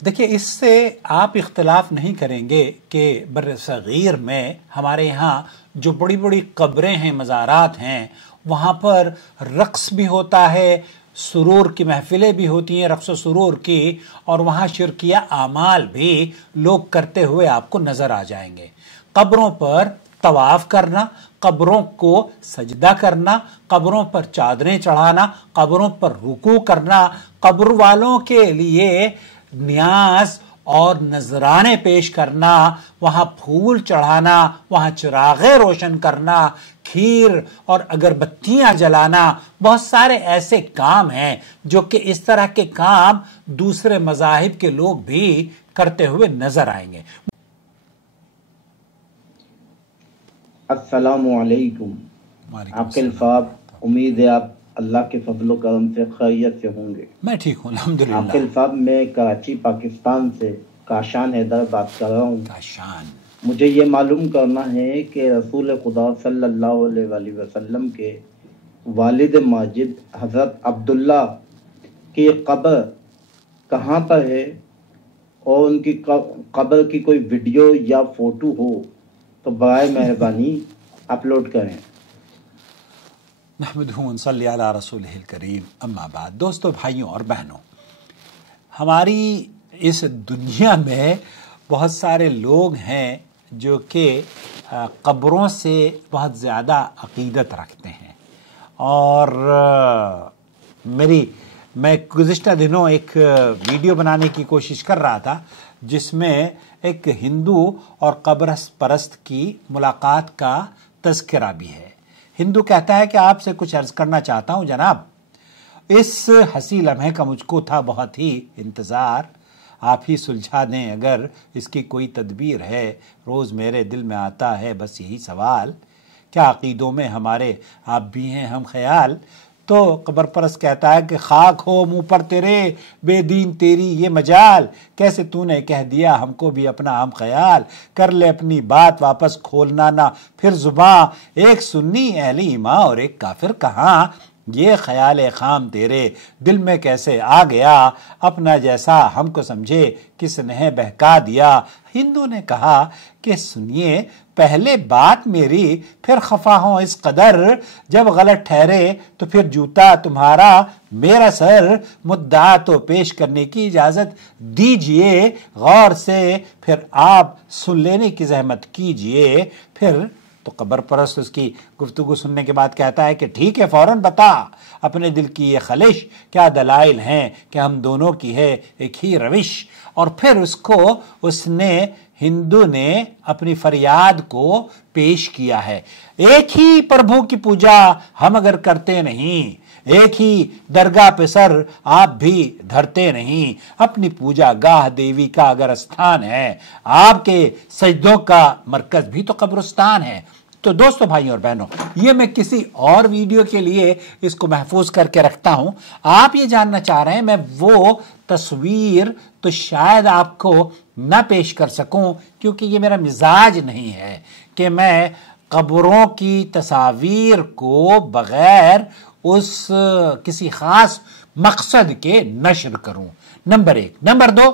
دیکھیے اس سے آپ اختلاف نہیں کریں گے کہ بر صغیر میں ہمارے یہاں جو بڑی بڑی قبریں ہیں، مزارات ہیں، وہاں پر رقص بھی ہوتا ہے، سرور کی محفلیں بھی ہوتی ہیں، رقص و سرور کی، اور وہاں شرکیہ اعمال بھی لوگ کرتے ہوئے آپ کو نظر آ جائیں گے۔ قبروں پر طواف کرنا، قبروں کو سجدہ کرنا، قبروں پر چادریں چڑھانا، قبروں پر رکوع کرنا، قبر والوں کے لیے نیاز اور نذرانے پیش کرنا، وہاں پھول چڑھانا، وہاں چراغیں روشن کرنا، کھیر اور اگربتیاں جلانا، بہت سارے ایسے کام ہیں جو کہ اس طرح کے کام دوسرے مذاہب کے لوگ بھی کرتے ہوئے نظر آئیں گے۔ السلام علیکم۔ آپ کے الفاظ امید ہے آپ اللہ کے فضل و کرم سے خیریت سے ہوں گے۔ میں ٹھیک ہوں الحمدللہ۔ آپ کے الفاظ میں کراچی پاکستان سے کاشان حیدر بات کر رہا ہوں۔ کاشان، مجھے یہ معلوم کرنا ہے کہ رسول خدا صلی اللہ علیہ وآلہ وسلم کے والد ماجد حضرت عبداللہ کی قبر کہاں پر ہے، اور ان کی قبر کی کوئی ویڈیو یا فوٹو ہو تو برائے مہربانی اپلوڈ کریں۔ نحمدہ ونصلی علی رسولہ الکریم، اما بعد۔ دوستو، بھائیوں اور بہنوں، ہماری اس دنیا میں بہت سارے لوگ ہیں جو کہ قبروں سے بہت زیادہ عقیدت رکھتے ہیں، اور میں گزشتہ دنوں ایک ویڈیو بنانے کی کوشش کر رہا تھا جس میں ایک ہندو اور قبر پرست کی ملاقات کا تذکرہ بھی ہے۔ ہندو کہتا ہے کہ آپ سے کچھ عرض کرنا چاہتا ہوں جناب، اس حسی لمحے کا مجھ کو تھا بہت ہی انتظار، آپ ہی سلجھا دیں اگر اس کی کوئی تدبیر ہے، روز میرے دل میں آتا ہے بس یہی سوال، کیا عقیدوں میں ہمارے آپ بھی ہیں ہم خیال؟ تو قبر پرست کہتا ہے کہ خاک ہو منہ پر تیرے، بے دین تیری یہ مجال، کیسے تو نے کہہ دیا ہم کو بھی اپنا ہم خیال، کر لے اپنی بات واپس کھولنا نہ پھر زباں، ایک سنی اہل ایمان اور ایک کافر کہاں، یہ خیال خام تیرے دل میں کیسے آ گیا، اپنا جیسا ہم کو سمجھے کس نے بہکا دیا۔ ہندو نے کہا کہ سنیے پہلے بات میری، پھر خفا ہوں اس قدر، جب غلط ٹھہرے تو پھر جوتا تمہارا میرا سر، مدعا تو پیش کرنے کی اجازت دیجئے، غور سے پھر آپ سن لینے کی زحمت کیجئے۔ پھر تو قبر پرست اس کی گفتگو سننے کے بعد کہتا ہے کہ ٹھیک ہے، فوراً بتا اپنے دل کی یہ خلش، کیا دلائل ہیں کہ ہم دونوں کی ہے ایک ہی روش۔ اور پھر ہندو نے اپنی فریاد کو پیش کیا ہے، ایک ہی پربھو کی پوجا ہم اگر کرتے نہیں، ایک ہی درگاہ پہ سر آپ بھی دھرتے نہیں، اپنی پوجا گاہ دیوی کا اگر استھان ہے، آپ کے سجدوں کا مرکز بھی تو قبرستان ہے۔ تو دوستو، بھائیوں اور بہنوں، یہ میں کسی اور ویڈیو کے لیے اس کو محفوظ کر کے رکھتا ہوں۔ آپ یہ جاننا چاہ رہے ہیں میں وہ تصویر تو شاید آپ کو نہ پیش کر سکوں، کیونکہ یہ میرا مزاج نہیں ہے کہ میں قبروں کی تصاویر کو بغیر اس کسی خاص مقصد کے نشر کروں، نمبر ایک۔ نمبر دو،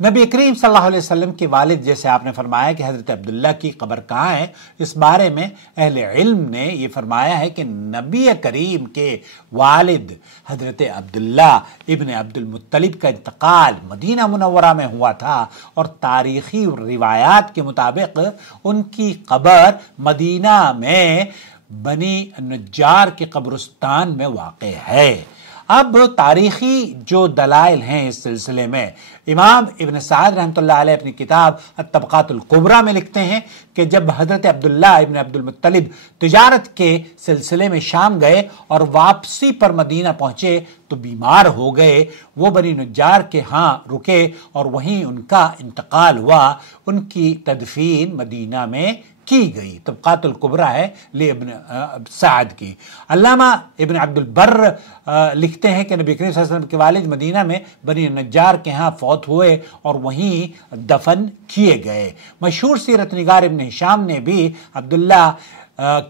نبی کریم صلی اللہ علیہ وسلم کے والد، جیسے آپ نے فرمایا کہ حضرت عبداللہ کی قبر کہاں ہے، اس بارے میں اہل علم نے یہ فرمایا ہے کہ نبی کریم کے والد حضرت عبداللہ ابن عبد المطلب کا انتقال مدینہ منورہ میں ہوا تھا، اور تاریخی روایات کے مطابق ان کی قبر مدینہ میں بنی نجار کے قبرستان میں واقع ہے۔ اب تاریخی جو دلائل ہیں اس سلسلے میں، امام ابن سعد رحمۃ اللہ علیہ اپنی کتاب الطبقات الکبریٰ میں لکھتے ہیں کہ جب حضرت عبداللہ ابن عبد المطلب تجارت کے سلسلے میں شام گئے اور واپسی پر مدینہ پہنچے تو بیمار ہو گئے، وہ بنی نجار کے ہاں رکے اور وہیں ان کا انتقال ہوا، ان کی تدفین مدینہ میں کی گئی۔ طبقات الکبریٰ ہے لابن سعد کی۔ علامہ ابن عبد البر لکھتے ہیں کہ نبی کریم صلی اللہ علیہ وسلم کے والد مدینہ میں بنی نجار کے ہاں فوت ہوئے اور وہیں دفن کیے گئے۔ مشہور سیرت نگار ابن ہشام نے بھی عبداللہ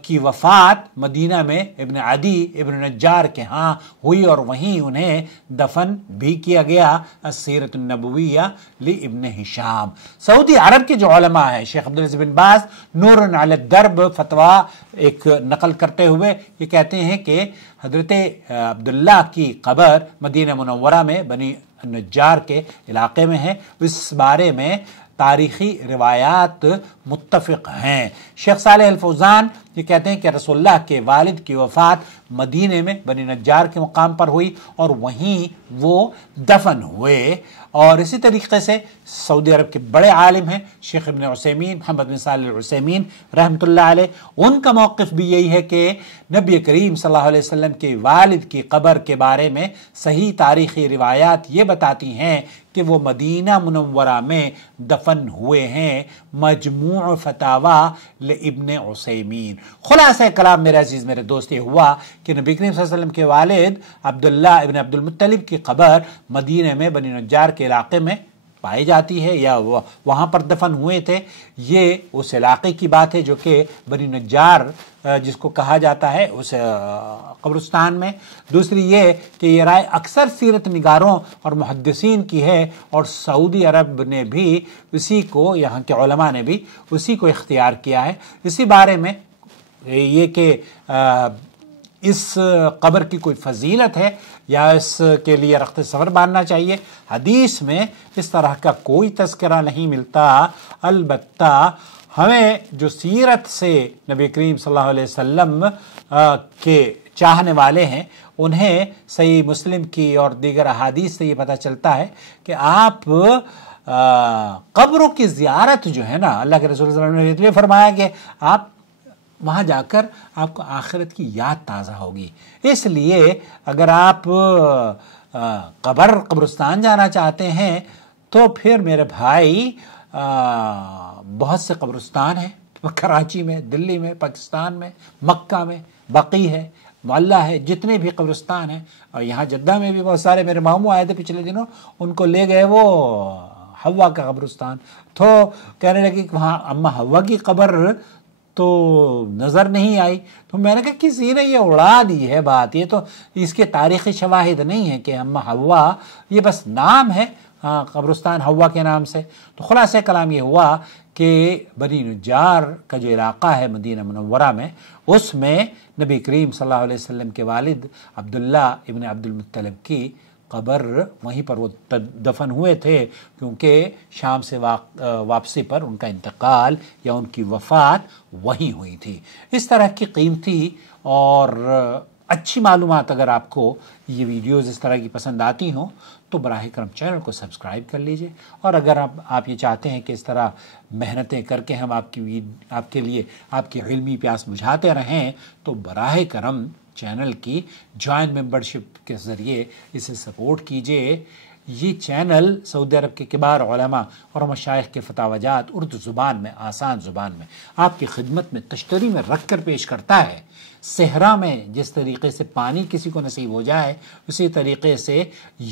کی وفات مدینہ میں ابن عدی ابن نجار کے ہاں ہوئی اور وہیں انہیں دفن بھی کیا گیا السیرۃ النبویہ لابن ہشام۔ سعودی عرب کے جو علماء ہیں شیخ عبدالعزیز بن باز نور علی الدرب فتویٰ ایک نقل کرتے ہوئے یہ کہتے ہیں کہ حضرت عبداللہ کی قبر مدینہ منورہ میں بنی نجار کے علاقے میں ہے، اس بارے میں تاریخی روایات متفق ہیں۔ شیخ صالح الفوزان یہ کہتے ہیں کہ رسول اللہ کے والد کی وفات مدینے میں بنی نجار کے مقام پر ہوئی اور وہیں وہ دفن ہوئے، اور اسی طریقے سے سعودی عرب کے بڑے عالم ہیں شیخ ابن عثیمین محمد بن صالح العثیمین رحمۃ اللہ علیہ، ان کا موقف بھی یہی ہے کہ نبی کریم صلی اللہ علیہ وسلم کے والد کی قبر کے بارے میں صحیح تاریخی روایات یہ بتاتی ہیں کہ وہ مدینہ منورہ میں دفن ہوئے ہیں۔ مجموع فتاوی لابن عثیمین۔ خلاصہ کلام میرے عزیز میرے دوست یہ ہوا کہ نبی کریم صلی اللہ علیہ وسلم کے والد عبداللہ ابن عبد المطلب کی قبر مدینہ میں بنی نجار کے علاقے میں پائی جاتی ہے یا وہاں پر دفن ہوئے تھے۔ یہ اس علاقے کی بات ہے جو کہ بنی نجار جس کو کہا جاتا ہے اس قبرستان میں۔ دوسری یہ کہ یہ رائے اکثر سیرت نگاروں اور محدثین کی ہے اور سعودی عرب نے بھی اسی کو، یہاں کے علماء نے بھی اسی کو اختیار کیا ہے۔ اسی بارے میں یہ کہ اس قبر کی کوئی فضیلت ہے یا اس کے لیے رخت سفر باندھنا چاہیے، حدیث میں اس طرح کا کوئی تذکرہ نہیں ملتا۔ البتہ ہمیں جو سیرت سے نبی کریم صلی اللہ علیہ وسلم کے چاہنے والے ہیں انہیں صحیح مسلم کی اور دیگر احادیث سے یہ پتہ چلتا ہے کہ آپ قبروں کی زیارت جو ہے نا، اللہ کے رسول صلی اللہ علیہ وسلم نے فرمایا کہ آپ وہاں جا کر آپ کو آخرت کی یاد تازہ ہوگی۔ اس لیے اگر آپ قبرستان جانا چاہتے ہیں تو پھر میرے بھائی بہت سے قبرستان ہیں، کراچی میں، دلی میں، پاکستان میں، مکہ میں، بقیع ہے، معلّہ ہے، جتنے بھی قبرستان ہیں، اور یہاں جدہ میں بھی بہت سارے۔ میرے ماموں آئے تھے پچھلے دنوں، ان کو لے گئے وہ حوا کا قبرستان، تو کہنے لگے کہ وہاں اماں حوا کی قبر تو نظر نہیں آئی، تو میں نے کہا کسی نے یہ اڑا دی ہے بات، یہ تو اس کے تاریخی شواہد نہیں ہے کہ اماں حوا، یہ بس نام ہے قبرستان حوا کے نام سے۔ تو خلاصہ کلام یہ ہوا کہ بنی نجار کا جو علاقہ ہے مدینہ منورہ میں، اس میں نبی کریم صلی اللہ علیہ وسلم کے والد عبداللہ ابن عبد المطلب کی قبر وہیں پر وہ دفن ہوئے تھے، کیونکہ شام سے واپسی پر ان کا انتقال یا ان کی وفات وہیں ہوئی تھی۔ اس طرح کی قیمتی اور اچھی معلومات اگر آپ کو یہ ویڈیوز اس طرح کی پسند آتی ہوں تو براہ کرم چینل کو سبسکرائب کر لیجئے، اور اگر آپ یہ چاہتے ہیں کہ اس طرح محنتیں کر کے ہم آپ کے لیے آپ کی علمی پیاس بجھاتے رہیں تو براہ کرم چینل کی جوائن ممبرشپ کے ذریعے اسے سپورٹ کیجئے۔ یہ چینل سعودی عرب کے کبار علماء اور مشائخ کے فتاوی جات اردو زبان میں، آسان زبان میں آپ کی خدمت میں تشتری میں رکھ کر پیش کرتا ہے۔ صحرا میں جس طریقے سے پانی کسی کو نصیب ہو جائے، اسی طریقے سے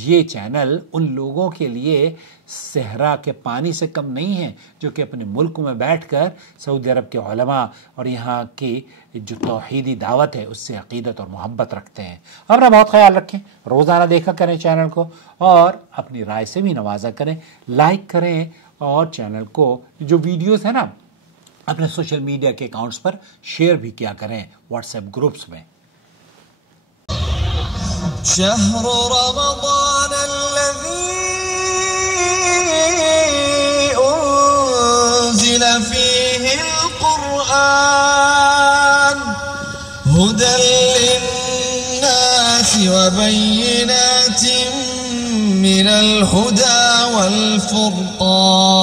یہ چینل ان لوگوں کے لیے صحرا کے پانی سے کم نہیں ہے جو کہ اپنے ملک میں بیٹھ کر سعودی عرب کے علماء اور یہاں کی جو توحیدی دعوت ہے اس سے عقیدت اور محبت رکھتے ہیں۔ اپنا بہت خیال رکھیں، روزانہ دیکھا کریں چینل کو، اور اپنی رائے سے بھی نوازا کریں، لائک کریں، اور چینل کو جو ویڈیوز ہیں نا اپنے سوشل میڈیا کے اکاؤنٹس پر شیئر بھی کیا کریں، واٹس ایپ گروپس میں۔ شهر رمضان الذي أنزل فيه القرآن هدى للناس وبينات من الهدى والفرقان